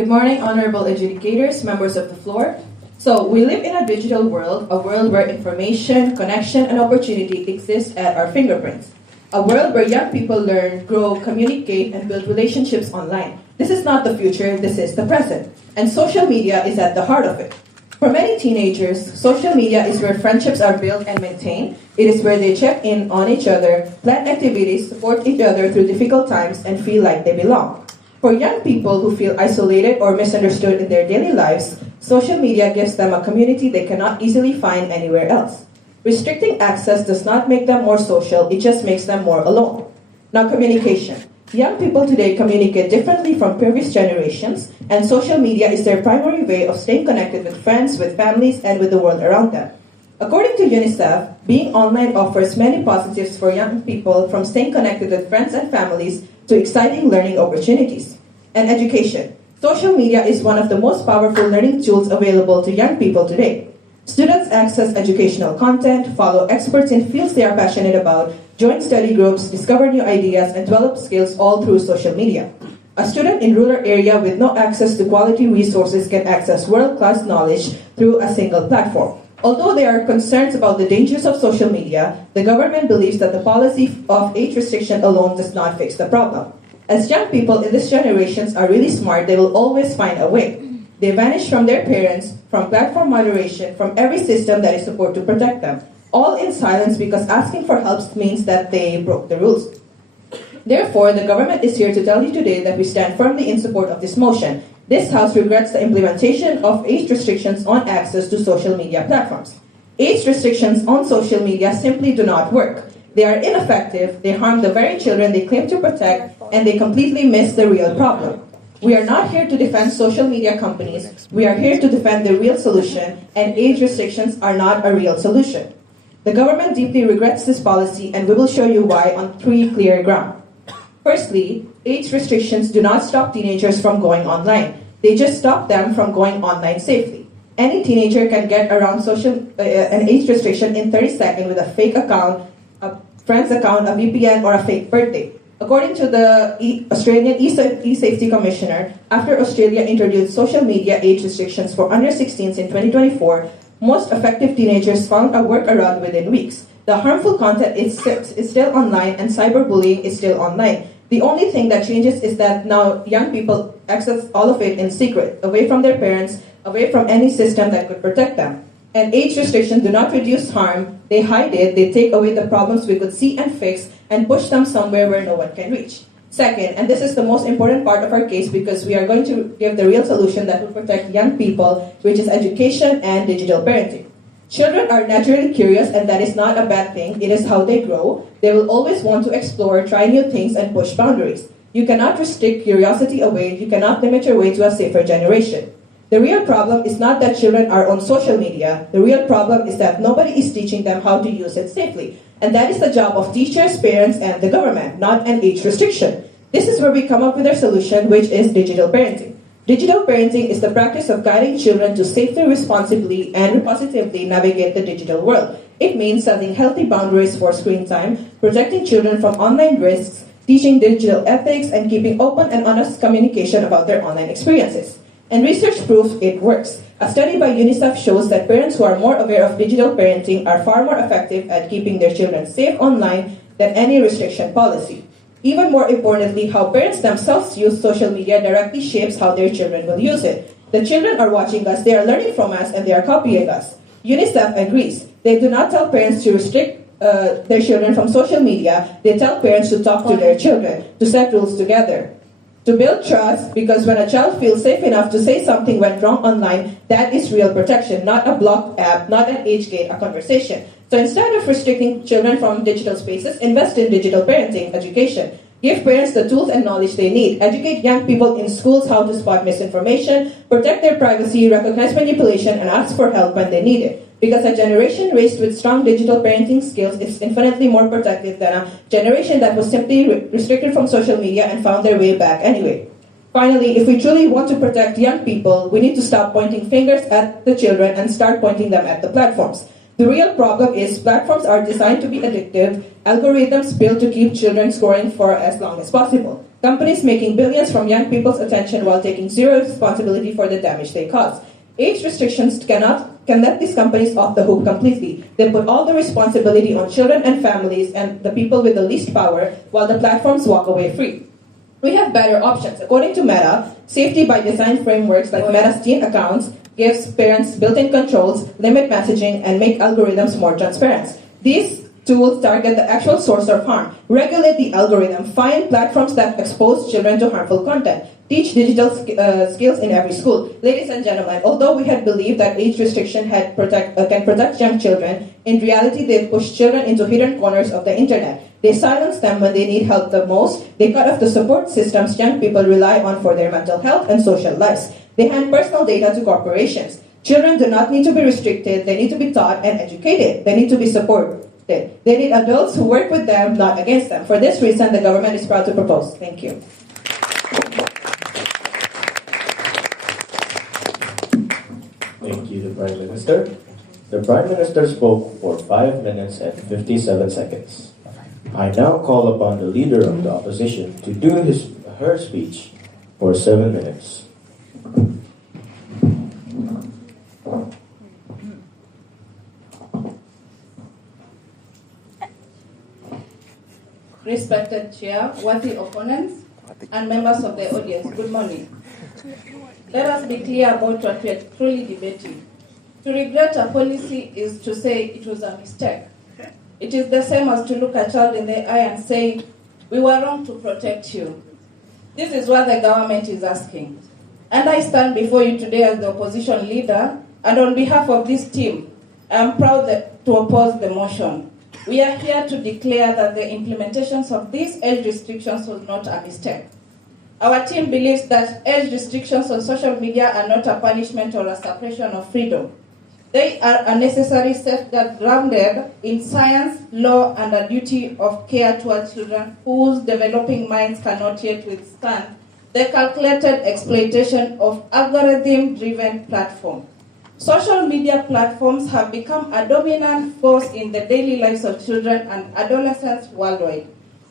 Good morning, honorable adjudicators, members of the floor. So, we live in a digital world, a world where information, connection, and opportunity exist at our fingerprints. A world where young people learn, grow, communicate, and build relationships online. This is not the future, this is the present. And social media is at the heart of it. For many teenagers, social media is where friendships are built and maintained. It is where they check in on each other, plan activities, support each other through difficult times, and feel like they belong. For young people who feel isolated or misunderstood in their daily lives, social media gives them a community they cannot easily find anywhere else. Restricting access does not make them more social, it just makes them more alone. Now, communication. Young people today communicate differently from previous generations, and social media is their primary way of staying connected with friends, with families, and with the world around them. According to UNICEF, being online offers many positives for young people, from staying connected with friends and families to exciting learning opportunities. And education. Social media is one of the most powerful learning tools available to young people today. Students access educational content, follow experts in fields they are passionate about, join study groups, discover new ideas, and develop skills all through social media. A student in rural area with no access to quality resources can access world-class knowledge through a single platform. Although there are concerns about the dangers of social media, the government believes that the policy of age restriction alone does not fix the problem. As young people in this generation are really smart, they will always find a way. They vanish from their parents, from platform moderation, from every system that is supposed to protect them, all in silence because asking for help means that they broke the rules. Therefore, the government is here to tell you today that we stand firmly in support of this motion. This House regrets the implementation of age restrictions on access to social media platforms. Age restrictions on social media simply do not work. They are ineffective, they harm the very children they claim to protect, and they completely miss the real problem. We are not here to defend social media companies, we are here to defend the real solution, and age restrictions are not a real solution. The government deeply regrets this policy, and we will show you why on 3 clear grounds. Firstly, age restrictions do not stop teenagers from going online. They just stop them from going online safely. Any teenager can get around an age restriction in 30 seconds with a fake account, a friend's account, a VPN, or a fake birthday. According to the Australian e-Safety Commissioner, after Australia introduced social media age restrictions for under 16s in 2024, most affected teenagers found a workaround within weeks. The harmful content is still online and cyberbullying is still online. The only thing that changes is that now young people access all of it in secret, away from their parents, away from any system that could protect them. And age restrictions do not reduce harm, they hide it, they take away the problems we could see and fix, and push them somewhere where no one can reach. Second, and this is the most important part of our case because we are going to give the real solution that will protect young people, which is education and digital parenting. Children are naturally curious, and that is not a bad thing. It is how they grow. They will always want to explore, try new things, and push boundaries. You cannot restrict curiosity away. You cannot limit your way to a safer generation. The real problem is not that children are on social media. The real problem is that nobody is teaching them how to use it safely. And that is the job of teachers, parents, and the government, not an age restriction. This is where we come up with our solution, which is digital parenting. Digital parenting is the practice of guiding children to safely, responsibly, and positively navigate the digital world. It means setting healthy boundaries for screen time, protecting children from online risks, teaching digital ethics, and keeping open and honest communication about their online experiences. And research proves it works. A study by UNICEF shows that parents who are more aware of digital parenting are far more effective at keeping their children safe online than any restriction policy. Even more importantly, how parents themselves use social media directly shapes how their children will use it. The children are watching us, they are learning from us, and they are copying us. UNICEF agrees. They do not tell parents to restrict their children from social media. They tell parents to talk to their children, to set rules together. To build trust, because when a child feels safe enough to say something went wrong online, that is real protection, not a blocked app, not an age gate, a conversation. So instead of restricting children from digital spaces, invest in digital parenting education. Give parents the tools and knowledge they need. Educate young people in schools how to spot misinformation, protect their privacy, recognize manipulation, and ask for help when they need it. Because a generation raised with strong digital parenting skills is infinitely more protective than a generation that was simply restricted from social media and found their way back anyway. Finally, if we truly want to protect young people, we need to stop pointing fingers at the children and start pointing them at the platforms. The real problem is platforms are designed to be addictive, algorithms built to keep children scoring for as long as possible. Companies making billions from young people's attention while taking zero responsibility for the damage they cause. Age restrictions can let these companies off the hook completely. They put all the responsibility on children and families and the people with the least power, while the platforms walk away free. We have better options. According to Meta, safety by design frameworks like Meta's teen accounts gives parents built-in controls, limit messaging, and make algorithms more transparent. These tools target the actual source of harm, regulate the algorithm, find platforms that expose children to harmful content, teach digital skills in every school. Ladies and gentlemen, although we had believed that age restriction can protect young children, in reality they push children into hidden corners of the internet. They silence them when they need help the most. They cut off the support systems young people rely on for their mental health and social lives. They hand personal data to corporations. Children do not need to be restricted. They need to be taught and educated. They need to be supported. They need adults who work with them, not against them. For this reason, the government is proud to propose. Thank you. Thank you, the Prime Minister. The Prime Minister spoke for 5 minutes and 57 seconds. I now call upon the Leader of the Opposition to do her speech for 7 minutes. Respected Chair, worthy opponents, and members of the audience, good morning. Let us be clear about what we are truly debating. To regret a policy is to say it was a mistake. It is the same as to look a child in the eye and say, we were wrong to protect you. This is what the government is asking. And I stand before you today as the opposition leader, and on behalf of this team, I am proud to oppose the motion. We are here to declare that the implementations of these age restrictions was not a mistake. Our team believes that age restrictions on social media are not a punishment or a suppression of freedom. They are a necessary safeguard grounded in science, law, and a duty of care towards children whose developing minds cannot yet withstand the calculated exploitation of algorithm-driven platforms. Social media platforms have become a dominant force in the daily lives of children and adolescents worldwide.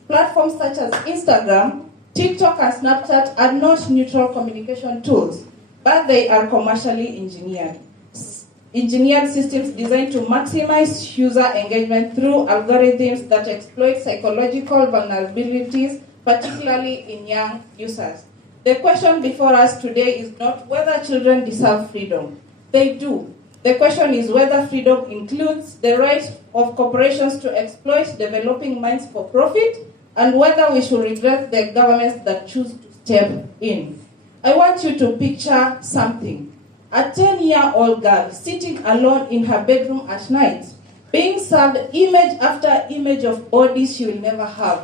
Platforms such as Instagram, TikTok, and Snapchat are not neutral communication tools, but they are commercially engineered systems designed to maximize user engagement through algorithms that exploit psychological vulnerabilities, particularly in young users. The question before us today is not whether children deserve freedom. They do. The question is whether freedom includes the right of corporations to exploit developing minds for profit, and whether we should regret the governments that choose to step in. I want you to picture something. A 10-year-old girl sitting alone in her bedroom at night, being served image after image of bodies she will never have,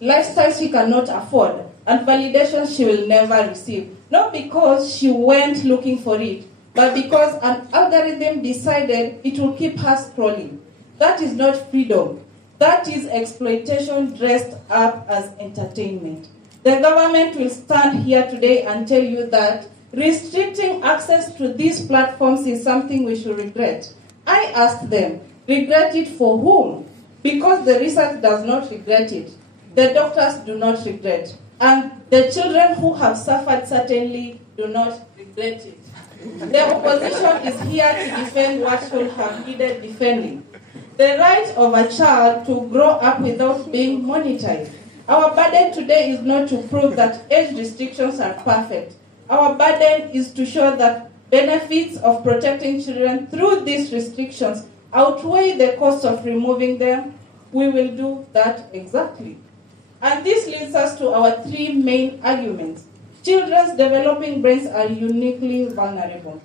lifestyles she cannot afford, and validation she will never receive. Not because she went looking for it, but because an algorithm decided it will keep her scrolling. That is not freedom. That is exploitation dressed up as entertainment. The government will stand here today and tell you that restricting access to these platforms is something we should regret. I asked them, regret it for whom? Because the research does not regret it. The doctors do not regret. And the children who have suffered certainly do not regret it. The opposition is here to defend what should have needed defending. The right of a child to grow up without being monetized. Our burden today is not to prove that age restrictions are perfect. Our burden is to show that benefits of protecting children through these restrictions outweigh the cost of removing them. We will do that exactly. And this leads us to our three main arguments. Children's developing brains are uniquely vulnerable.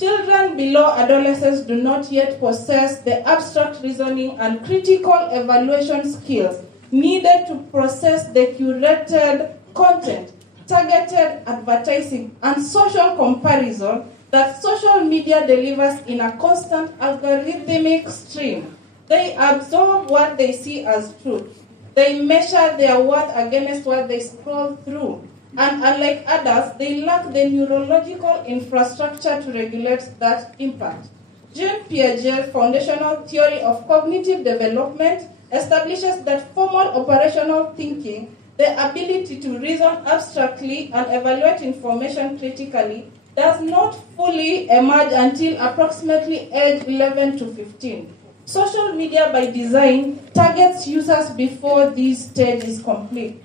Children below adolescence do not yet possess the abstract reasoning and critical evaluation skills needed to process the curated content, targeted advertising, and social comparison that social media delivers in a constant algorithmic stream. They absorb what they see as truth. They measure their worth against what they scroll through. And unlike adults, they lack the neurological infrastructure to regulate that impact. Jean Piaget's foundational theory of cognitive development establishes that formal operational thinking the ability to reason abstractly and evaluate information critically does not fully emerge until approximately age 11 to 15. Social media by design targets users before this stage is complete.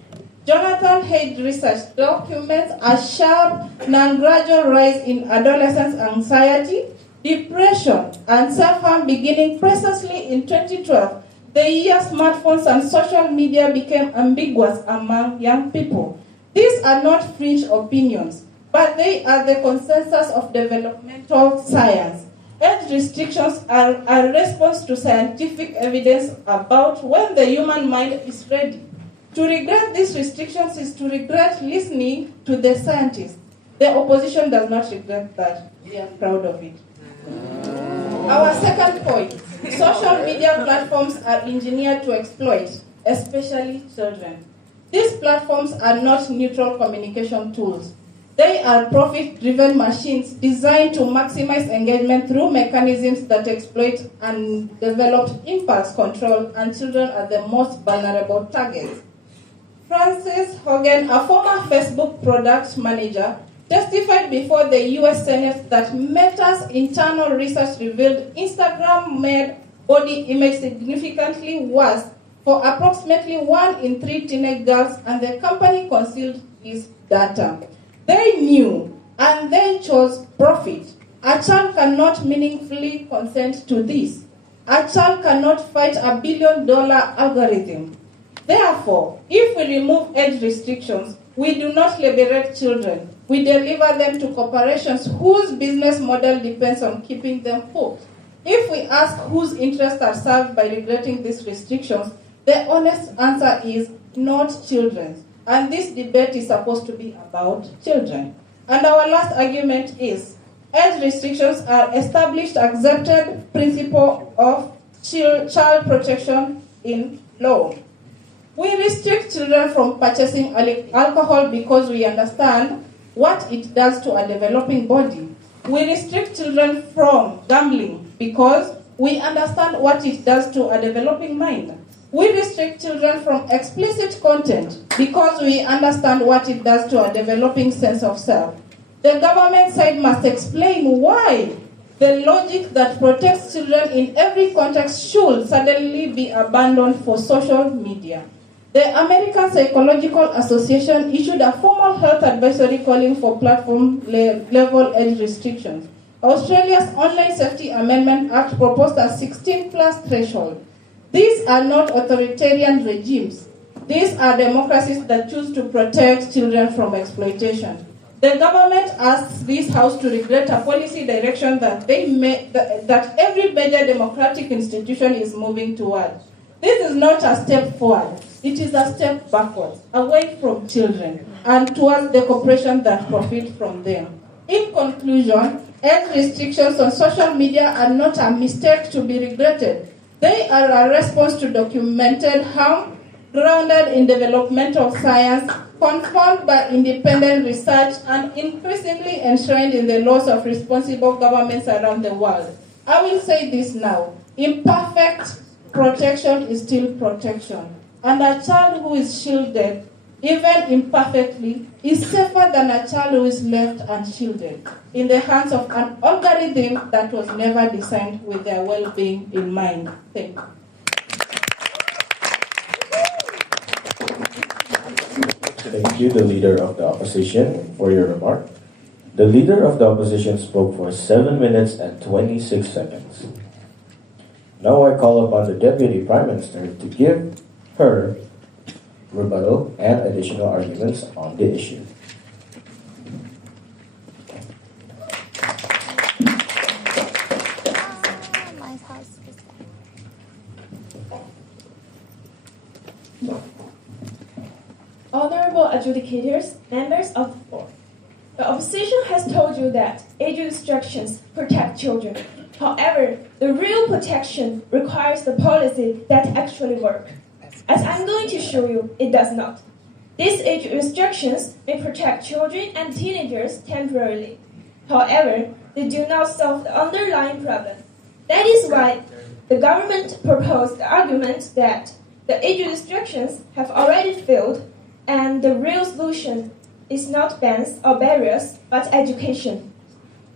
Jonathan Haidt research documents a sharp, non-gradual rise in adolescent anxiety, depression, and self-harm beginning precisely in 2012, the year smartphones and social media became ambiguous among young people. These are not fringe opinions, but they are the consensus of developmental science. Age restrictions are a response to scientific evidence about when the human mind is ready. To regret these restrictions is to regret listening to the scientists. The opposition does not regret that. We are proud of it. Our second point, social media platforms are engineered to exploit, especially children. These platforms are not neutral communication tools. They are profit-driven machines designed to maximize engagement through mechanisms that exploit undeveloped impulse control, and children are the most vulnerable targets. Frances Hogan, a former Facebook product manager, testified before the U.S. Senate that Meta's internal research revealed Instagram made body image significantly worse for approximately 1 in 3 teenage girls, and the company concealed this data. They knew, and they chose profit. A child cannot meaningfully consent to this. A child cannot fight a billion-dollar algorithm. Therefore, if we remove age restrictions, we do not liberate children. We deliver them to corporations whose business model depends on keeping them hooked. If we ask whose interests are served by regulating these restrictions, the honest answer is not children's. And this debate is supposed to be about children. And our last argument is, age restrictions are established, accepted principle of child protection in law. We restrict children from purchasing alcohol because we understand what it does to a developing body. We restrict children from gambling because we understand what it does to a developing mind. We restrict children from explicit content because we understand what it does to a developing sense of self. The government side must explain why the logic that protects children in every context should suddenly be abandoned for social media. The American Psychological Association issued a formal health advisory calling for platform-level age restrictions. Australia's Online Safety Amendment Act proposed a 16+ threshold. These are not authoritarian regimes. These are democracies that choose to protect children from exploitation. The government asks this House to regret a policy direction that that every major democratic institution is moving toward. This is not a step forward. It is a step backwards, away from children, and towards the corporations that profit from them. In conclusion, age restrictions on social media are not a mistake to be regretted. They are a response to documented harm, grounded in developmental science, confirmed by independent research, and increasingly enshrined in the laws of responsible governments around the world. I will say this now. Imperfect protection is still protection. And a child who is shielded, even imperfectly, is safer than a child who is left unshielded in the hands of an algorithm that was never designed with their well-being in mind. Thank you. Thank you, the Leader of the Opposition, for your remark. The Leader of the Opposition spoke for 7 minutes and 26 seconds. Now I call upon the Deputy Prime Minister to give her rebuttal and additional arguments on the issue. Honorable adjudicators, members of the board, the opposition has told you that age restrictions protect children. However, the real protection requires the policy that actually work. As I'm going to show you, it does not. These age restrictions may protect children and teenagers temporarily. However, they do not solve the underlying problem. That is why the government proposed the argument that the age restrictions have already failed and the real solution is not bans or barriers, but education.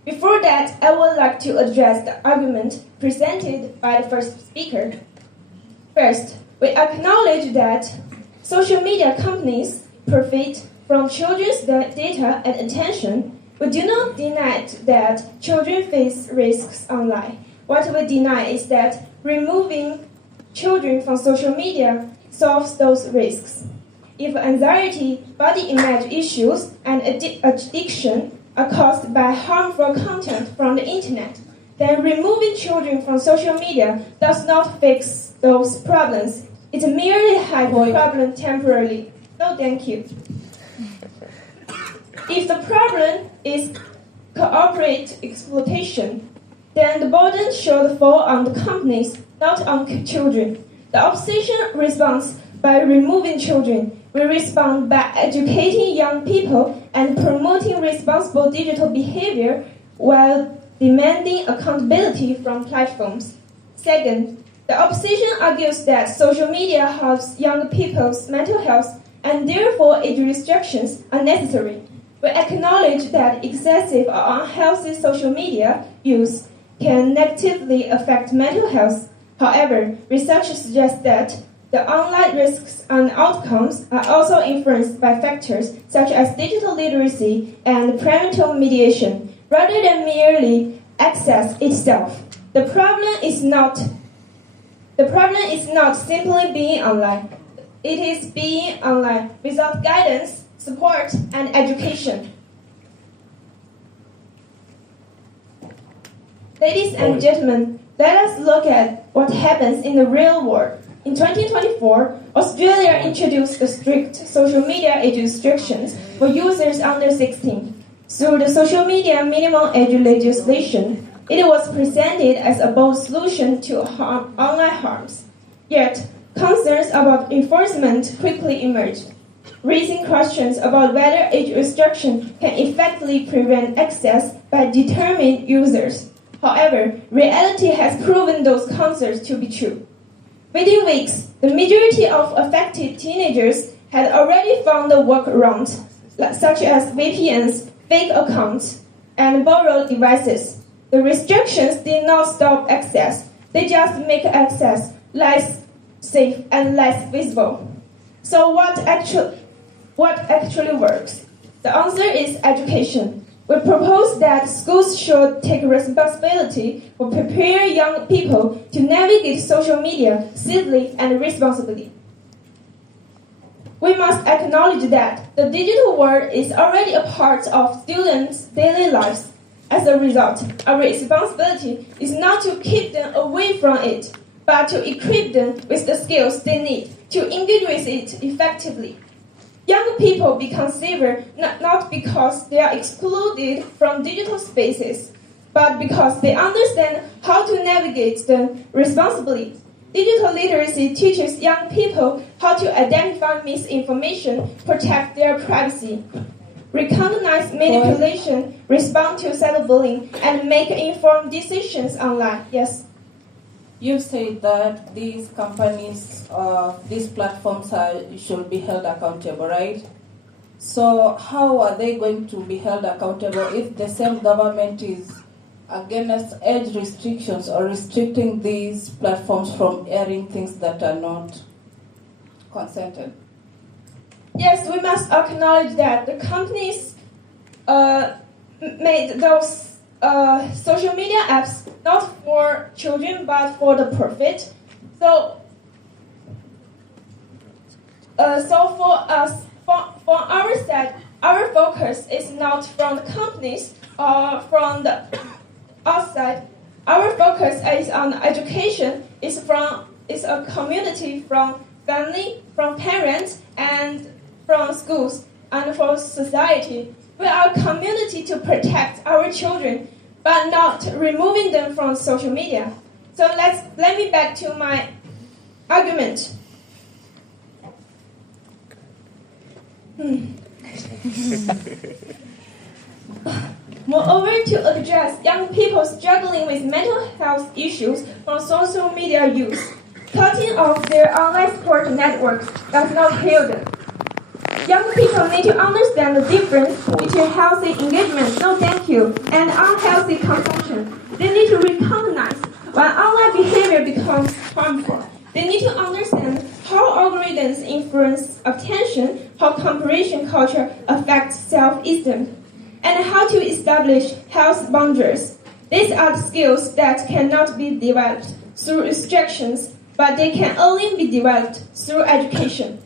Before that, I would like to address the argument presented by the first speaker. First, we acknowledge that social media companies profit from children's data and attention. We do not deny that children face risks online. What we deny is that removing children from social media solves those risks. If anxiety, body image issues, and addiction are caused by harmful content from the internet, then removing children from social media does not fix those problems. It merely hides the problem temporarily. No, thank you. If the problem is corporate exploitation, then the burden should fall on the companies, not on children. The opposition responds by removing children. We respond by educating young people and promoting responsible digital behavior while demanding accountability from platforms. Second, the opposition argues that social media harms young people's mental health and therefore age restrictions are necessary. We acknowledge that excessive or unhealthy social media use can negatively affect mental health. However, research suggests that the online risks and outcomes are also influenced by factors such as digital literacy and parental mediation, rather than merely access itself. The problem is not simply being online. It is being online without guidance, support, and education. Ladies and gentlemen, let us look at what happens in the real world. In 2024, Australia introduced the strict social media age restrictions for users under 16. Through the social media minimum age legislation, it was presented as a bold solution to online harms. Yet, concerns about enforcement quickly emerged, raising questions about whether age restriction can effectively prevent access by determined users. However, reality has proven those concerns to be true. Within weeks, the majority of affected teenagers had already found a workaround, such as VPNs, fake accounts, and borrowed devices. The restrictions did not stop access, they just make access less safe and less visible. So what actually works? The answer is education. We propose that schools should take responsibility for preparing young people to navigate social media safely and responsibly. We must acknowledge that the digital world is already a part of students' daily lives. As a result, our responsibility is not to keep them away from it, but to equip them with the skills they need to engage with it effectively. Young people become safer not because they are excluded from digital spaces, but because they understand how to navigate them responsibly. Digital literacy teaches young people how to identify misinformation, protect their privacy, recognize manipulation, respond to cyberbullying, and make informed decisions online. Yes? You said that these companies, these platforms should be held accountable, right? So how are they going to be held accountable if the same government is against age restrictions or restricting these platforms from airing things that are not consented? Yes, we must acknowledge that the companies made those social media apps not for children but for the profit. So for us, for our side, our focus is not from the companies or from the outside. Our focus is on education. Is a community from family, from parents, and from schools, and from society. We are a community to protect our children, but not removing them from social media. So let me back to my argument. Moreover, to address young people struggling with mental health issues from social media use, cutting off their online support networks does not heal them. Young people need to understand the difference between healthy engagement, no thank you, and unhealthy consumption. They need to recognize when online behavior becomes harmful. They need to understand how algorithms influence attention, how comparison culture affects self-esteem, and how to establish health boundaries. These are the skills that cannot be developed through restrictions, but they can only be developed through education.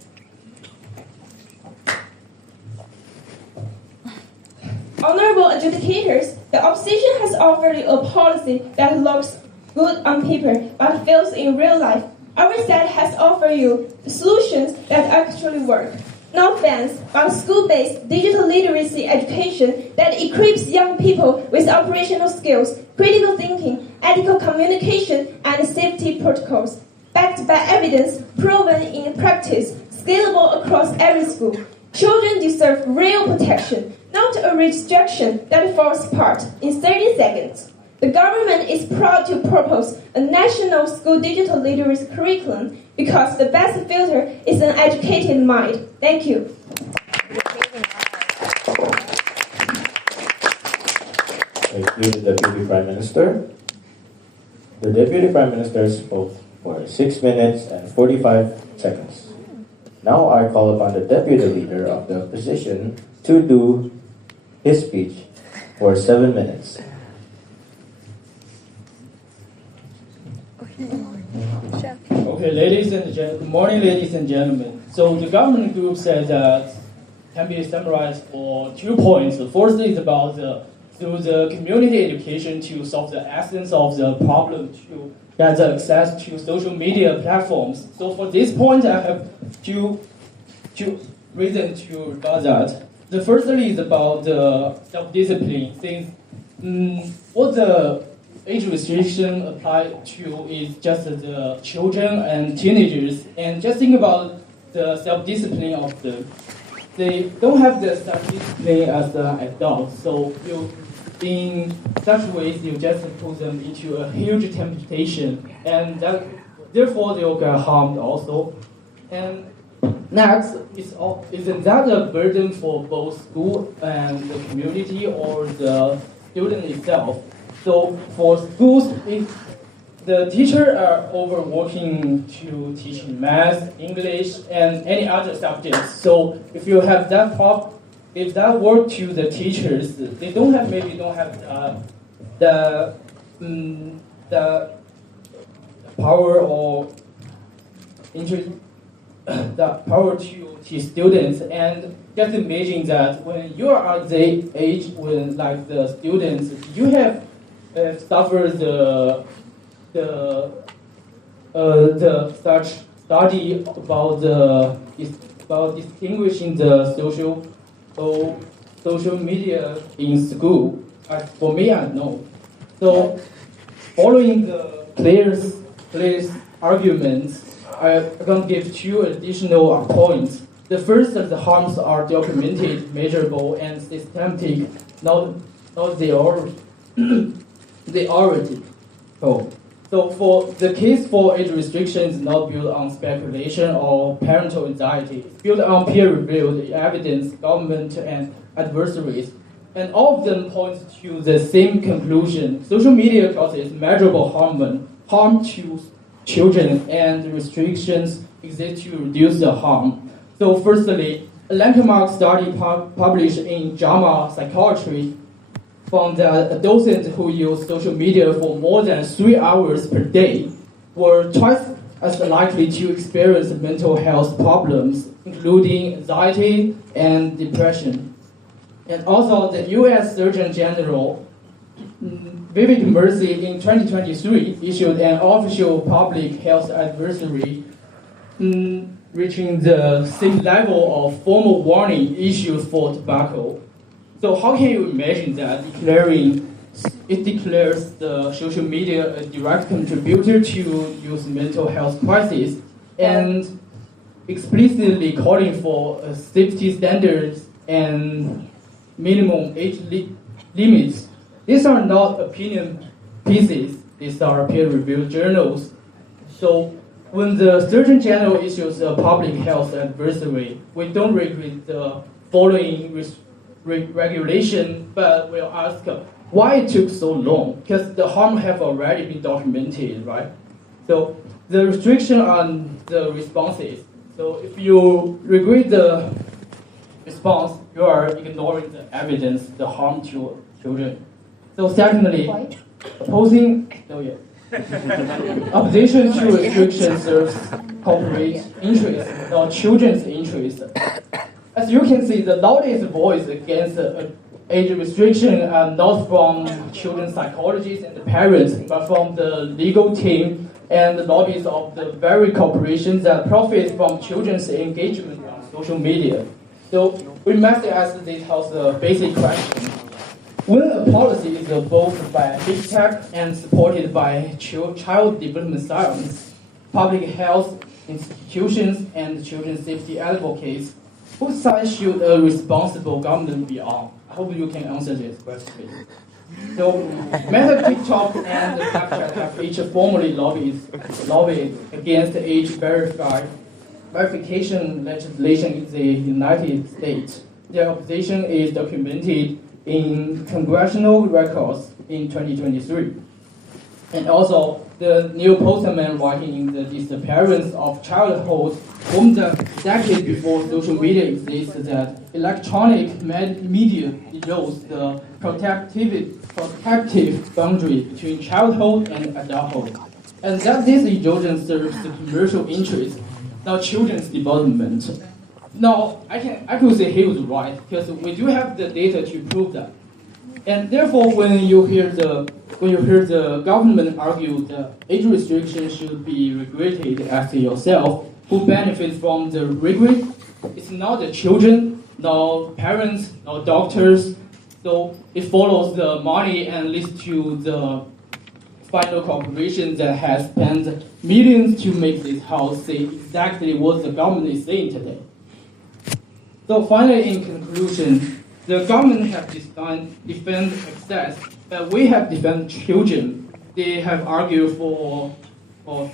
Honorable adjudicators, the opposition has offered you a policy that looks good on paper but fails in real life. Our side has offered you solutions that actually work. Not bans, but school-based digital literacy education that equips young people with operational skills, critical thinking, ethical communication, and safety protocols, backed by evidence, proven in practice, scalable across every school. Children deserve real protection, not a restriction that falls apart in 30 seconds. The government is proud to propose a national school digital literacy curriculum because the best filter is an educated mind. Thank you. Thank you, Deputy Prime Minister. The Deputy Prime Minister spoke for 6 minutes and 45 seconds. Now I call upon the Deputy Leader of the Opposition to do his speech for 7 minutes. Okay, ladies and gentlemen, good morning, ladies and gentlemen. So the government group said that can be summarized for 2 points. The first is about through the community education to solve the essence of the problem, to get the access to social media platforms. So for this point, I have two reasons to regard that. The first is about the self-discipline. Since what the age restriction applied to is just the children and teenagers, and just think about the self-discipline of them. They don't have the self-discipline as the adults, so in such ways you just put them into a huge temptation, and that therefore they will get harmed also. And next, isn't that a burden for both school and the community or the student itself? So for schools, if the teachers are overworking to teach math, English, and any other subjects. So if you have that if that work to the teachers, they maybe don't have the power or the power to teach students. And just imagine that when you are at the age when like the students, you have suffered the such study about distinguishing the social media in school. For me, I know. So, following the clear arguments, I'm going to give 2 additional points. The first is the harms are documented, measurable, and systematic, not theoretic. So for the case for age restriction is not built on speculation or parental anxiety. It's built on peer-reviewed evidence, government, and adversaries. And all of them point to the same conclusion. Social media causes measurable harm to children, and restrictions exist to reduce the harm. So firstly, a landmark study published in JAMA Psychiatry found that adolescents who use social media for more than 3 hours per day were twice as likely to experience mental health problems, including anxiety and depression. And also, the U.S. Surgeon General, Vivek Mercy, in 2023, issued an official public health advisory reaching the same level of formal warning issues for tobacco. So how can you imagine that it declares the social media a direct contributor to youth mental health crisis and explicitly calling for safety standards and minimum age limits? These are not opinion pieces, these are peer-reviewed journals. So when the Surgeon General issues a public health advisory, we don't regret the following regulation, but we'll ask why it took so long, because the harm have already been documented, right? So the restriction on the responses. So if you regret the response, you are ignoring the evidence, the harm to children. So secondly, opposition to restrictions serves corporate interests, not children's interests. As you can see, the loudest voice against age restriction are not from children's psychologists and the parents, but from the legal team and the lobbies of the very corporations that profit from children's engagement on social media. So we must ask this house a basic question. When a policy is both by big tech and supported by child development science, public health institutions, and children's safety advocates, whose side should a responsible government be on? I hope you can answer this question. So, Meta, TikTok, and Snapchat have each formally lobbied against age verification legislation in the United States. Their opposition is documented in congressional records in 2023. And also, the New Postman writing in the disappearance of childhood almost a decade before social media exists that electronic media erodes the protective boundary between childhood and adulthood. And that this erosion serves the commercial interest, not children's development. Now, I could say he was right, because we do have the data to prove that. And therefore, when you hear the government argue that age restriction should be regulated, ask yourself, who benefits from the regret? It's not the children, no parents, no doctors. So it follows the money and leads to the final corporation that has spent millions to make this house say exactly what the government is saying today. So finally, in conclusion, the government have defend access, but we have defend children. They have argued for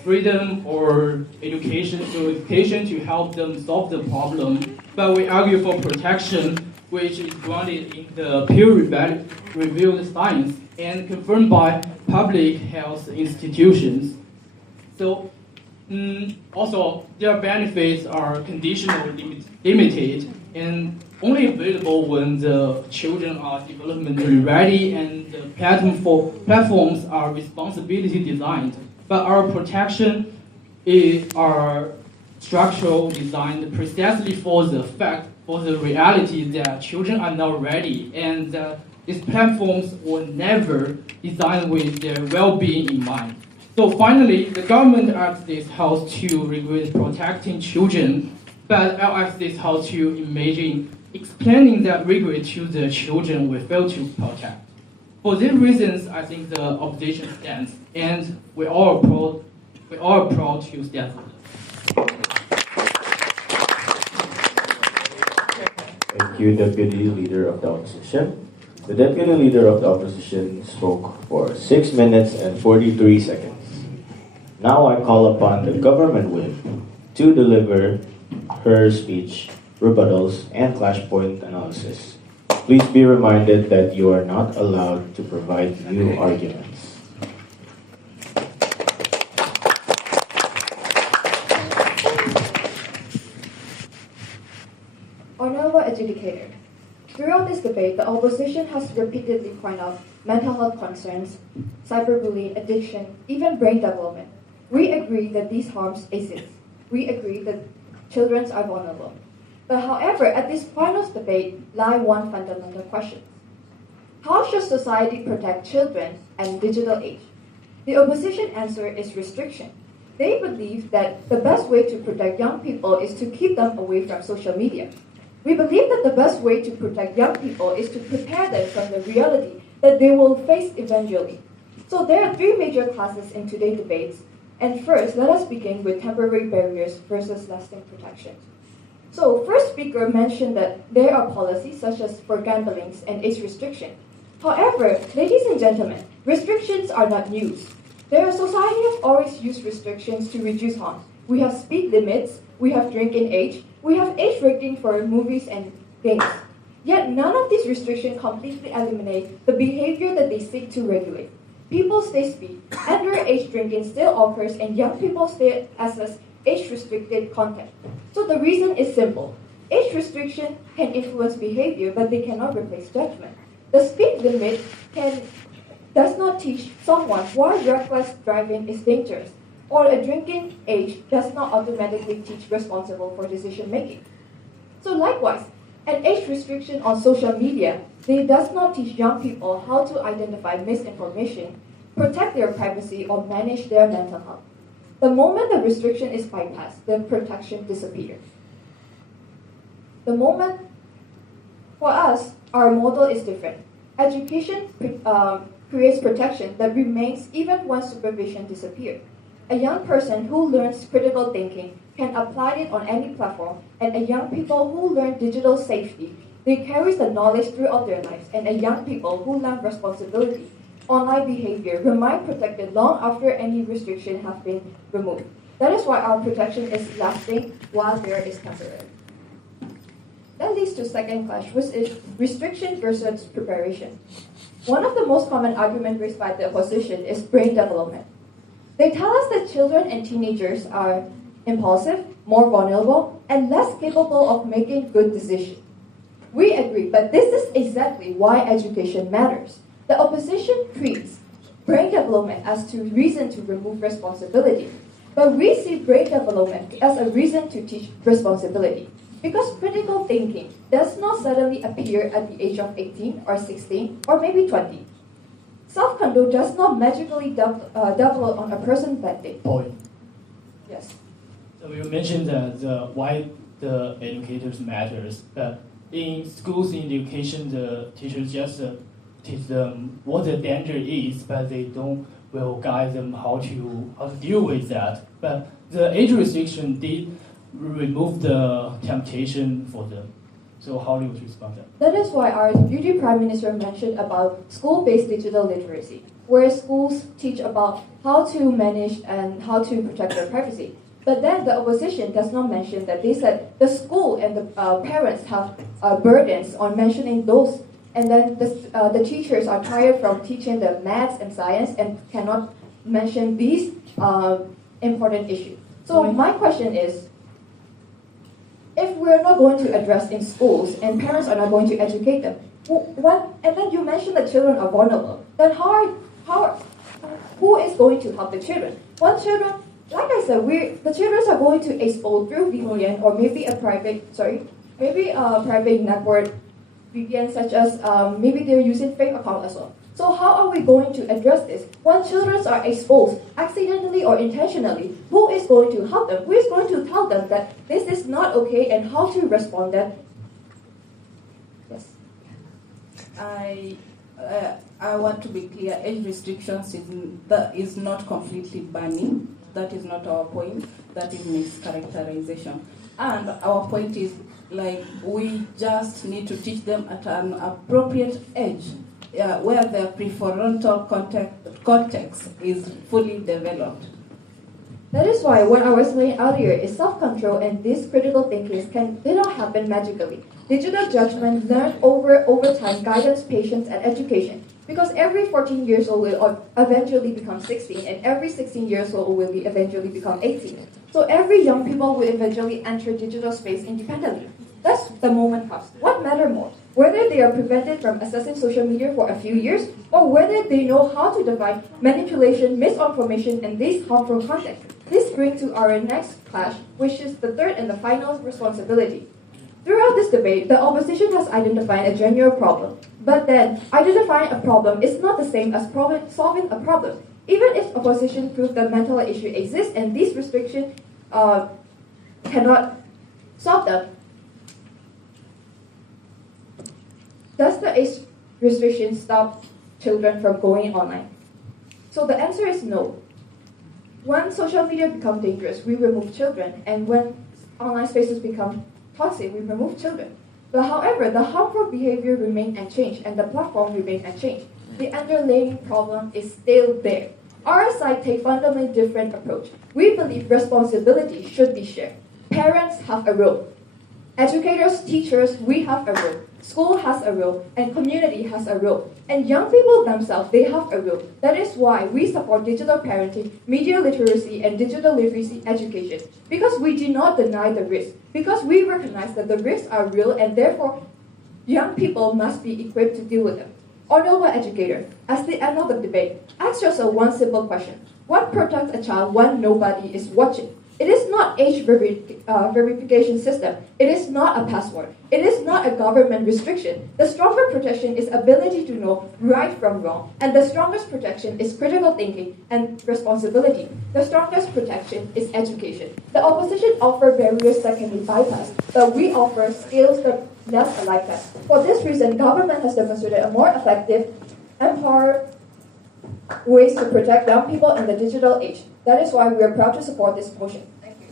freedom or education to help them solve the problem, but we argue for protection, which is grounded in the peer-reviewed science and confirmed by public health institutions. So also, their benefits are conditionally limited and only available when the children are developmentally ready and the platforms are responsibly designed. But our protection are structural designed precisely for the reality that children are not ready, and these platforms were never designed with their well-being in mind. So finally, the government asks this house to regulate protecting children, but I'll ask this house to imagine explaining that regret to the children we fail to protect. For these reasons, I think the opposition stands, and we are proud to stand for them. Thank you, Deputy Leader of the Opposition. The Deputy Leader of the Opposition spoke for 6 minutes and 43 seconds. Now I call upon the government whip to deliver her speech, rebuttals, and flashpoint analysis. Please be reminded that you are not allowed to provide new arguments. Honorable adjudicator, throughout this debate, the opposition has repeatedly pointed out mental health concerns, cyberbullying, addiction, even brain development. We agree that these harms exist. We agree that children are vulnerable. But however, at this point of debate lie one fundamental question. How should society protect children and digital age? The opposition answer is restriction. They believe that the best way to protect young people is to keep them away from social media. We believe that the best way to protect young people is to prepare them from the reality that they will face eventually. So there are three major classes in today's debates. And first, let us begin with temporary barriers versus lasting protection. So, first speaker mentioned that there are policies such as for gamblings and age restriction. However, ladies and gentlemen, restrictions are not news. Their society has always used restrictions to reduce harm. We have speed limits, we have drinking age, we have age rating for movies and games. Yet none of these restrictions completely eliminate the behavior that they seek to regulate. People stay speed, underage drinking still occurs, and young people still access age-restricted content. So the reason is simple. Age restriction can influence behavior, but they cannot replace judgment. The speed limit does not teach someone why reckless driving is dangerous, or a drinking age does not automatically teach responsible for decision making. So likewise, an age restriction on social media, does not teach young people how to identify misinformation, protect their privacy, or manage their mental health. The moment the restriction is bypassed, the protection disappears. The moment, for us, our model is different. Education creates protection that remains even when supervision disappears. A young person who learns critical thinking can apply it on any platform, and a young people who learn digital safety, they carry the knowledge throughout their lives, and a young people who learn responsibility, online behavior remain protected long after any restriction has been removed. That is why our protection is lasting while there is temporary. That leads to second clash, which is restriction versus preparation. One of the most common arguments raised by the opposition is brain development. They tell us that children and teenagers are impulsive, more vulnerable, and less capable of making good decisions. We agree, but this is exactly why education matters. The opposition treats brain development as a reason to remove responsibility, but we see brain development as a reason to teach responsibility. Because critical thinking does not suddenly appear at the age of 18 or 16 or maybe 20. Self-control does not magically develop on a person that day. Point. Yes. So you mentioned that why the educators matters, but in schools in education, the teachers just teach them what the danger is, but they don't will guide them how to deal with that. But the age restriction did remove the temptation for them. So how do you respond to that? That is why our Deputy Prime Minister mentioned about school-based digital literacy, where schools teach about how to manage and how to protect their privacy. But then the opposition does not mention that they said the school and the parents have burdens on mentioning those, and then the teachers are tired from teaching the maths and science and cannot mention these important issues. So my question is, if we're not going to address in schools and parents are not going to educate them, and then you mentioned that children are vulnerable, then who is going to help the children? Children, like I said, the children are going to expose through VPN or maybe a private network VPN, such as maybe they're using fake account as well. So how are we going to address this? When children are exposed, accidentally or intentionally, who is going to help them? Who is going to tell them that this is not okay and how to respond that? Yes. I want to be clear. Age restrictions is not completely banning. That is not our point. That is mischaracterization. And our point is, we just need to teach them at an appropriate age, where their prefrontal cortex is fully developed. That is why what I was saying earlier is self-control and these critical thinkings did not happen magically. Digital judgment learned over time, guidance, patience, and education. Because every 14 years old will eventually become 16, and every 16 years old will eventually become 18. So every young people will eventually enter digital space independently. Thus, the moment comes. What matters more? Whether they are prevented from accessing social media for a few years, or whether they know how to divide manipulation, misinformation, and these harmful content. This brings to our next clash, which is the third and the final responsibility. Throughout this debate, the opposition has identified a general problem. But then, identifying a problem is not the same as solving a problem. Even if opposition proves the mental issue exists and these restrictions cannot solve them, does the age restriction stop children from going online? So the answer is no. When social media becomes dangerous, we remove children, and when online spaces become toxic, we remove children. But however, the harmful behavior remains unchanged, and the platform remains unchanged. The underlying problem is still there. Our side take fundamentally different approach. We believe responsibility should be shared. Parents have a role. Educators, teachers, we have a role. School has a role, and community has a role. And young people themselves, they have a role. That is why we support digital parenting, media literacy, and digital literacy education. Because we do not deny the risks. Because we recognize that the risks are real, and therefore, young people must be equipped to deal with them. Honorable educator, at the end of the debate, ask yourself one simple question. What protects a child when nobody is watching? It is not age verification system. It is not a password. It is not a government restriction. The stronger protection is ability to know right from wrong. And the strongest protection is critical thinking and responsibility. The strongest protection is education. The opposition offer barriers that can be bypassed, but we offer skills that less like that. For this reason, government has demonstrated a more effective, empowered ways to protect young people in the digital age. That is why we are proud to support this motion. Thank you.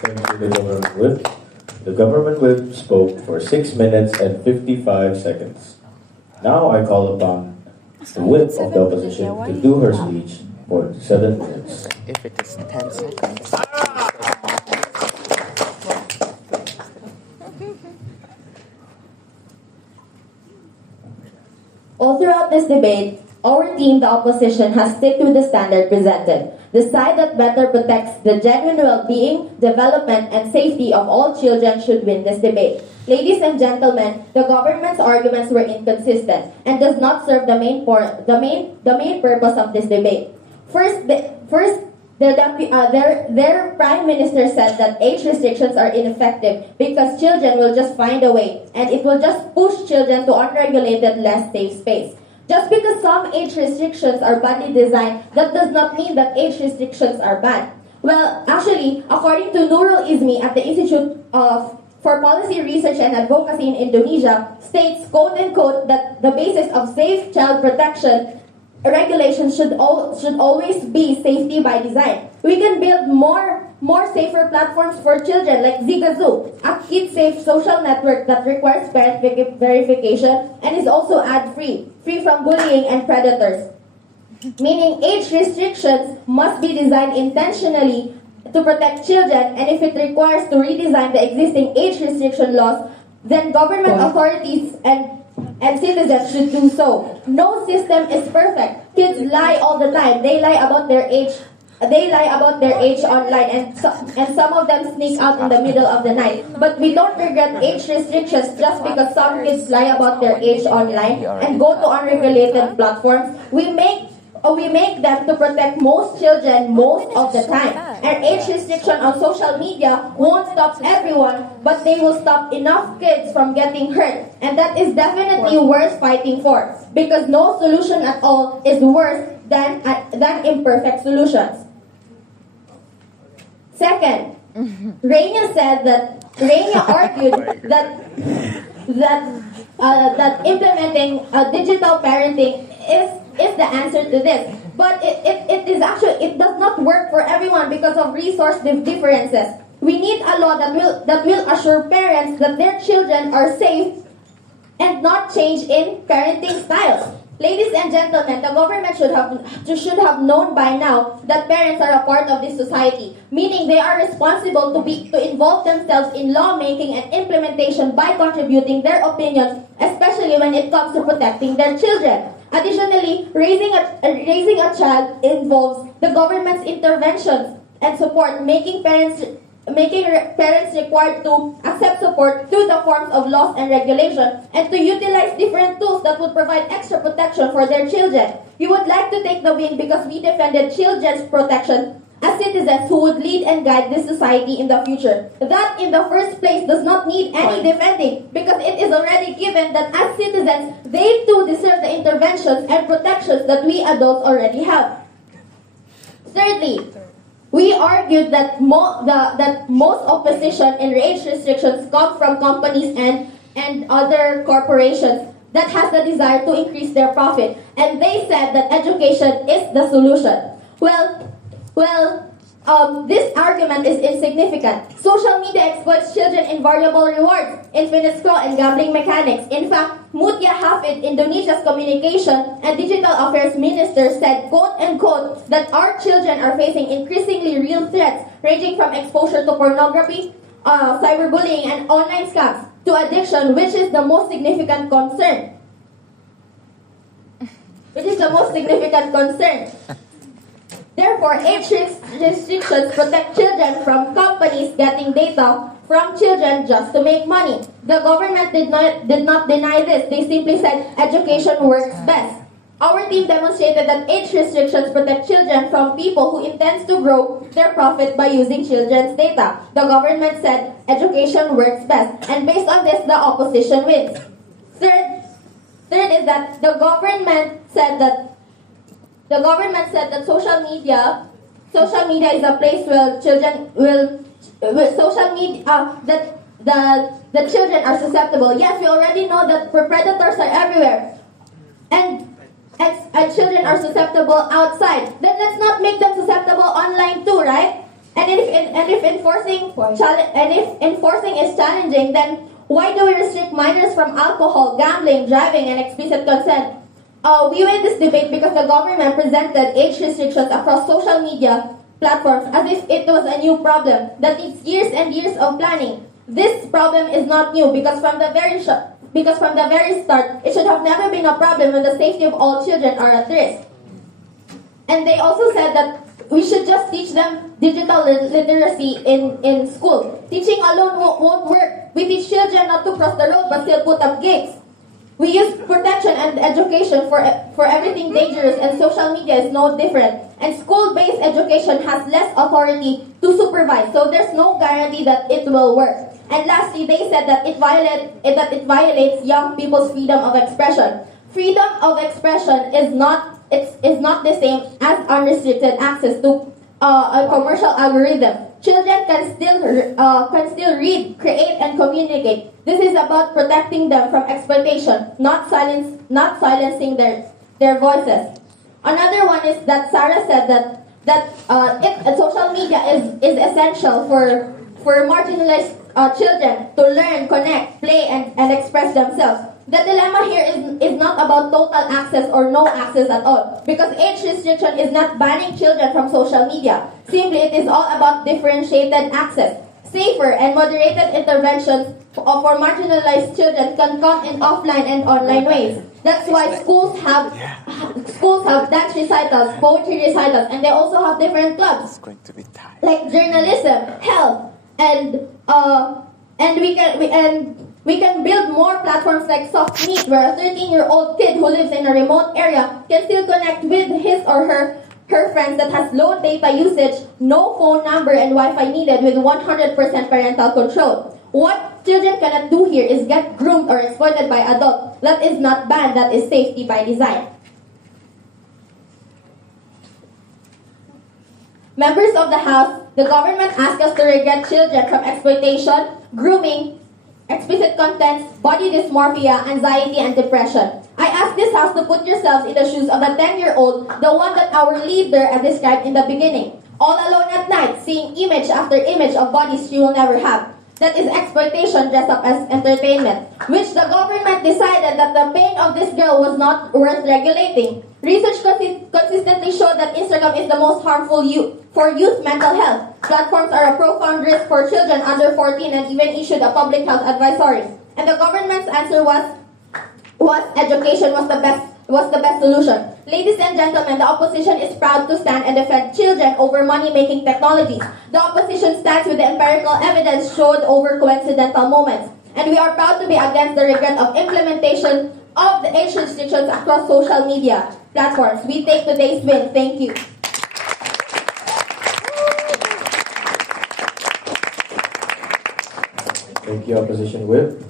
Thank you, the government whip. The government whip spoke for 6 minutes and 55 seconds. Now I call upon the whip of the opposition to do her speech for 7 minutes. If it is 10 seconds. All throughout this debate, our team, the opposition, has stuck to the standard presented. The side that better protects the genuine well-being, development, and safety of all children should win this debate. Ladies and gentlemen, the government's arguments were inconsistent and does not serve the main purpose of this debate. Their prime minister said that age restrictions are ineffective because children will just find a way, and it will just push children to unregulated, less safe space. Just because some age restrictions are badly designed, that does not mean that age restrictions are bad. Well, actually, according to Nurul Izmi at the Institute for Policy Research and Advocacy in Indonesia, states, quote unquote, that the basis of safe child protection regulation should always be safety by design. We can build more safer platforms for children like Zigazoo, a kid-safe social network that requires parent verification and is also ad-free, free from bullying and predators. Meaning age restrictions must be designed intentionally to protect children, and if it requires to redesign the existing age restriction laws, then government authorities and citizens should do so. No system is perfect. Kids lie all the time. They lie about their age. They lie about their age online, and some of them sneak out in the middle of the night. But we don't regret age restrictions just because some kids lie about their age online and go to unregulated platforms. We make them to protect most children most of the time. And age restriction on social media won't stop everyone, but they will stop enough kids from getting hurt. And that is definitely worth fighting for, because no solution at all is worse than imperfect solutions. Second, Raina argued that implementing digital parenting is the answer to this. But it does not work for everyone because of resource differences. We need a law that will assure parents that their children are safe and not change in parenting styles. Ladies and gentlemen, the government should have known by now that parents are a part of this society, meaning they are responsible to involve themselves in lawmaking and implementation by contributing their opinions, especially when it comes to protecting their children. Additionally, raising a child involves the government's interventions and support, making parents required to accept support through the forms of laws and regulation, and to utilize different tools that would provide extra protection for their children. We would like to take the win because we defended children's protection as citizens who would lead and guide this society in the future. That, in the first place, does not need any defending, because it is already given that as citizens, they too deserve the interventions and protections that we adults already have. Thirdly, we argued that most opposition and age restrictions come from companies and other corporations that has the desire to increase their profit, and they said that education is the solution. Well, This argument is insignificant. Social media exploits children in variable rewards, infinite scroll, and gambling mechanics. In fact, Mutia Hafid, Indonesia's communication and digital affairs minister, said, quote unquote, that our children are facing increasingly real threats ranging from exposure to pornography, cyberbullying, and online scams to addiction, which is the most significant concern. Therefore, age restrictions protect children from companies getting data from children just to make money. The government did not deny this. They simply said education works best. Our team demonstrated that age restrictions protect children from people who intend to grow their profit by using children's data. The government said education works best, and based on this, the opposition wins. Third is that the government said that social media is a place where children that the children are susceptible. Yes, we already know that predators are everywhere, and children are susceptible outside. Then let's not make them susceptible online too, right? And if enforcing is challenging, then why do we restrict minors from alcohol, gambling, driving, and explicit consent? We win this debate because the government presented age restrictions across social media platforms as if it was a new problem that needs years and years of planning. This problem is not new because from the very start, it should have never been a problem when the safety of all children are at risk. And they also said that we should just teach them digital literacy in school. Teaching alone won't work. We teach children not to cross the road but still put up gates. We use protection and education for everything dangerous, and social media is no different. And school-based education has less authority to supervise, so there's no guarantee that it will work. And lastly, they said that it violates young people's freedom of expression. Freedom of expression is not the same as unrestricted access to a commercial algorithm. Children can still read, create, and communicate. This is about protecting them from exploitation, not silencing their voices. Another one is that Sarah said that social media is essential for marginalized children to learn, connect, play, and express themselves. The dilemma here is not about total access or no access at all, because age restriction is not banning children from social media. Simply, it is all about differentiated access. Safer and moderated interventions for marginalized children can come in offline and online ways. That's why schools have dance recitals, poetry recitals, and they also have different clubs It's going to be tight. like journalism, health, and we can build more platforms like Soft Meet, where a 13-year-old kid who lives in a remote area can still connect with his or her friends that has low data usage, no phone number, and Wi-Fi needed with 100% parental control. What children cannot do here is get groomed or exploited by adults. That is not banned, that is safety by design. Members of the House, the government asked us to regret children from exploitation, grooming, explicit contents, body dysmorphia, anxiety, and depression. I ask this House to put yourselves in the shoes of a 10-year-old, the one that our leader described in the beginning. All alone at night, seeing image after image of bodies she will never have. That is exploitation dressed up as entertainment, which the government decided that the pain of this girl was not worth regulating. Research consistently showed that Instagram is the most harmful for youth mental health. Platforms are a profound risk for children under 14 and even issued a public health advisory. And the government's answer was education was the best solution. Ladies and gentlemen, the opposition is proud to stand and defend children over money-making technologies. The opposition stands with the empirical evidence showed over coincidental moments. And we are proud to be against the regret of implementation of the age restrictions across social media platforms. We take today's win. Thank you. Thank you, Opposition Whip.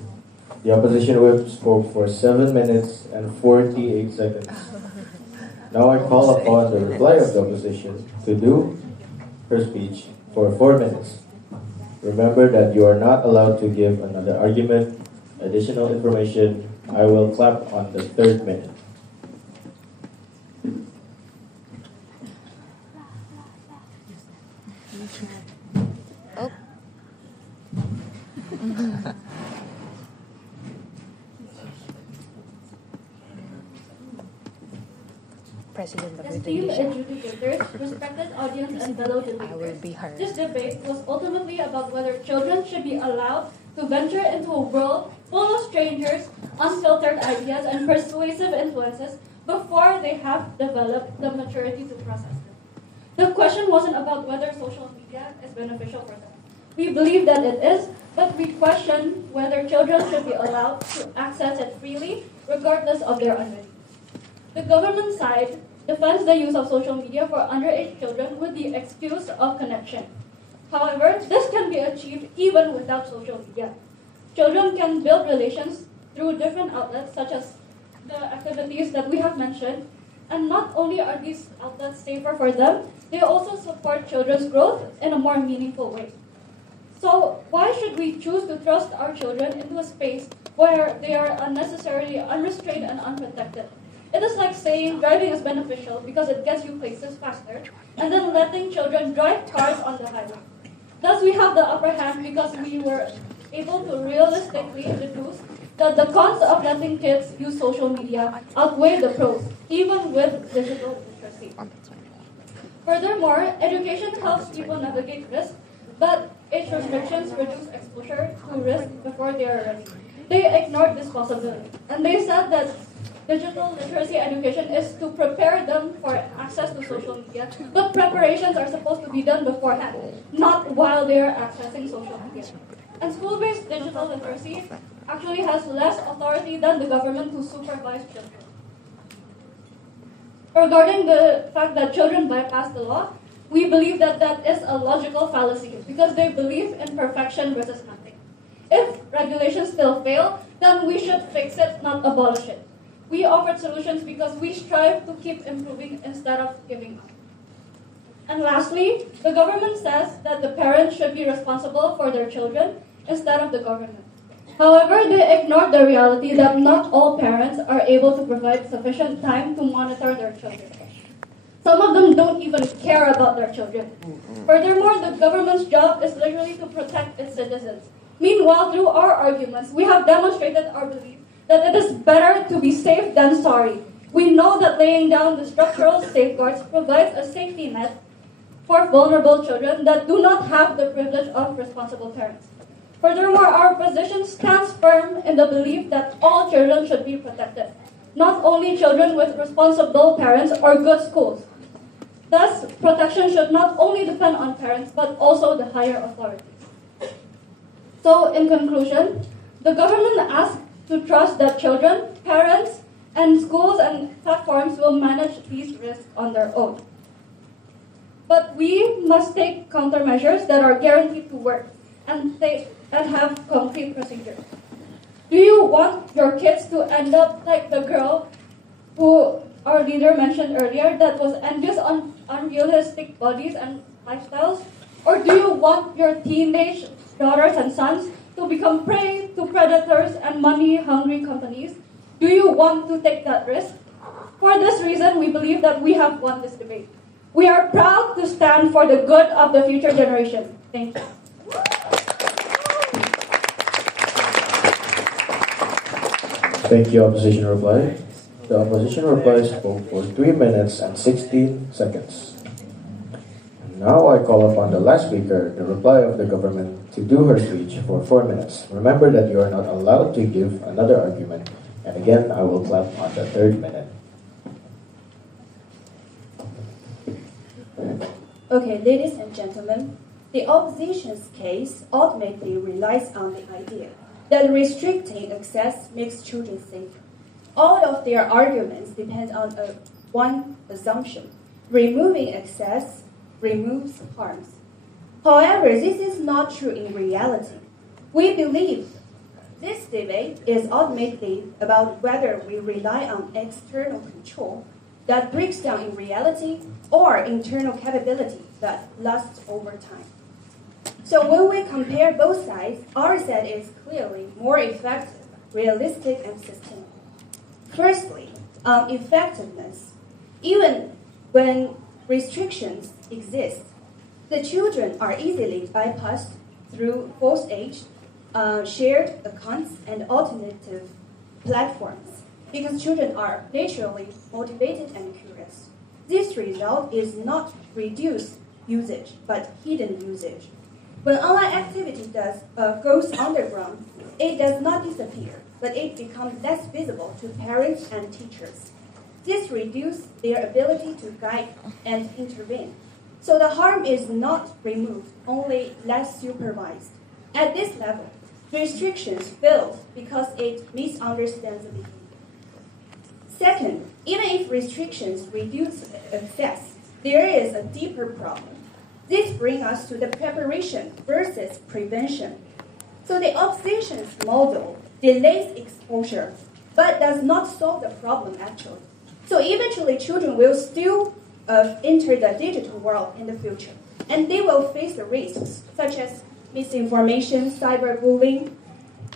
The Opposition Whip spoke for 7 minutes and 48 seconds. Now I call upon the reply of the opposition to do her speech for 4 minutes. Remember that you are not allowed to give another argument, additional information. I will clap on the 3rd minute. President of Esteemed Indonesia. adjudicators, respected audience, and fellow I will debaters, be her. this debate was ultimately about whether children should be allowed to venture into a world full of strangers, unfiltered ideas, and persuasive influences before they have developed the maturity to process them. The question wasn't about whether social media is beneficial for them. We believe that it is, but we question whether children should be allowed to access it freely, regardless of their underage. The government side defends the use of social media for underage children with the excuse of connection. However, this can be achieved even without social media. Children can build relations through different outlets, such as the activities that we have mentioned, and not only are these outlets safer for them, they also support children's growth in a more meaningful way. So, why should we choose to thrust our children into a space where they are unnecessarily unrestrained and unprotected? It is like saying driving is beneficial because it gets you places faster, and then letting children drive cars on the highway. Thus, we have the upper hand because we were able to realistically deduce that the cons of letting kids use social media outweigh the pros, even with digital literacy. Furthermore, education helps people navigate risk, but age restrictions reduce exposure to risk before they are ready. They ignored this possibility, and they said that digital literacy education is to prepare them for access to social media, but preparations are supposed to be done beforehand, not while they are accessing social media. And school-based digital literacy actually has less authority than the government to supervise children. Regarding the fact that children bypass the law, we believe that that is a logical fallacy because they believe in perfection versus nothing. If regulations still fail, then we should fix it, not abolish it. We offered solutions because we strive to keep improving instead of giving up. And lastly, the government says that the parents should be responsible for their children instead of the government. However, they ignore the reality that not all parents are able to provide sufficient time to monitor their children. Some of them don't even care about their children. Furthermore, the government's job is literally to protect its citizens. Meanwhile, through our arguments, we have demonstrated our belief that it is better to be safe than sorry. We know that laying down the structural safeguards provides a safety net for vulnerable children that do not have the privilege of responsible parents. Furthermore, our position stands firm in the belief that all children should be protected, not only children with responsible parents or good schools. Thus, protection should not only depend on parents, but also the higher authorities. So, in conclusion, the government asks to trust that children, parents, and schools and platforms will manage these risks on their own. But we must take countermeasures that are guaranteed to work and have concrete procedures. Do you want your kids to end up like the girl who our leader mentioned earlier that was envious on unrealistic bodies and lifestyles? Or do you want your teenage daughters and sons to become prey to predators and money-hungry companies? Do you want to take that risk? For this reason, we believe that we have won this debate. We are proud to stand for the good of the future generation. Thank you. Thank you, opposition reply. The opposition reply spoke for 3 minutes and 16 seconds. Now I call upon the last speaker, the reply of the government, to do her speech for 4 minutes. Remember that you are not allowed to give another argument. And again, I will clap on the 3rd minute. Okay, ladies and gentlemen, the opposition's case ultimately relies on the idea that restricting access makes children safer. All of their arguments depend on one assumption: removing access removes harms. However, this is not true in reality. We believe this debate is ultimately about whether we rely on external control that breaks down in reality or internal capability that lasts over time. So when we compare both sides, our side is clearly more effective, realistic, and sustainable. Firstly, on effectiveness. Even when restrictions exist, the children are easily bypassed through false age, shared accounts, and alternative platforms, because children are naturally motivated and curious. This result is not reduced usage, but hidden usage. When online activity goes underground, it does not disappear, but it becomes less visible to parents and teachers. This reduces their ability to guide and intervene. So the harm is not removed, only less supervised. At this level, restrictions fail because it misunderstands the behavior. Second, even if restrictions reduce access, there is a deeper problem. This brings us to the preparation versus prevention. So the opposition's model delays exposure, but does not solve the problem actually. So eventually children will still enter the digital world in the future, and they will face the risks such as misinformation, cyberbullying,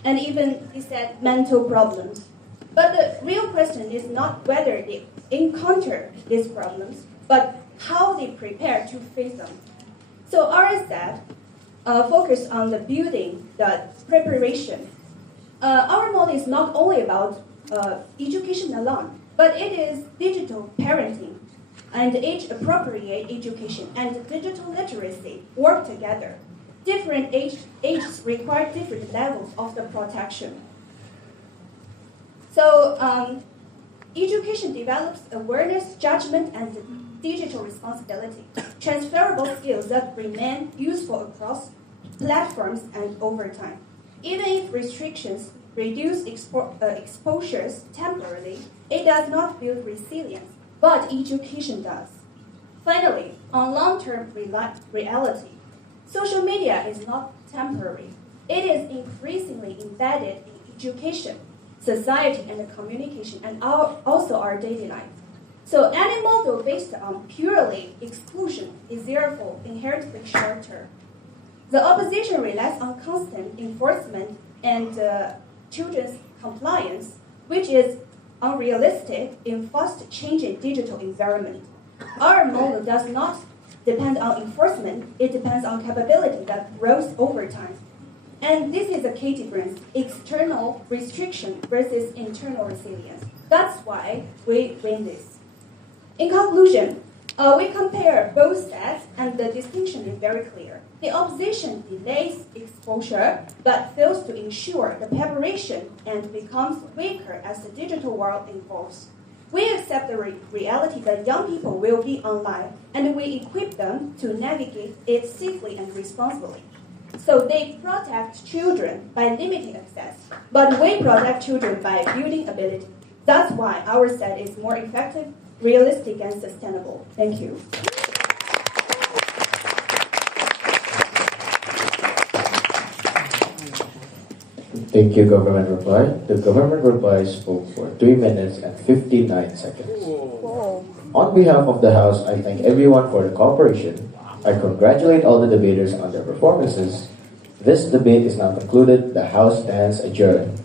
and even, he said, mental problems. But the real question is not whether they encounter these problems, but how they prepare to face them. So RSZ focus on the building, the preparation. Our model is not only about education alone, but it is digital parenting and age-appropriate education and digital literacy work together. Different ages require different levels of the protection. So education develops awareness, judgment, and digital responsibility, transferable skills that remain useful across platforms and over time. Even if restrictions reduce exposures temporarily, it does not build resilience, but education does. Finally, on long-term reality, social media is not temporary. It is increasingly embedded in education, society, and communication, and also our daily life. So any model based on purely exclusion is therefore inherently short-term. The opposition relies on constant enforcement and children's compliance, which is unrealistic in fast-changing digital environment. Our model does not depend on enforcement, it depends on capability that grows over time. And this is a key difference, external restriction versus internal resilience. That's why we win this. In conclusion, we compare both sets and the distinction is very clear. The opposition delays exposure but fails to ensure the preparation and becomes weaker as the digital world evolves. We accept the reality that young people will be online and we equip them to navigate it safely and responsibly. So they protect children by limiting access, but we protect children by building ability. That's why our set is more effective, realistic, and sustainable. Thank you. Thank you, government reply. The government reply spoke for 3 minutes and 59 seconds. On behalf of the House, I thank everyone for the cooperation. I congratulate all the debaters on their performances. This debate is now concluded. The House stands adjourned.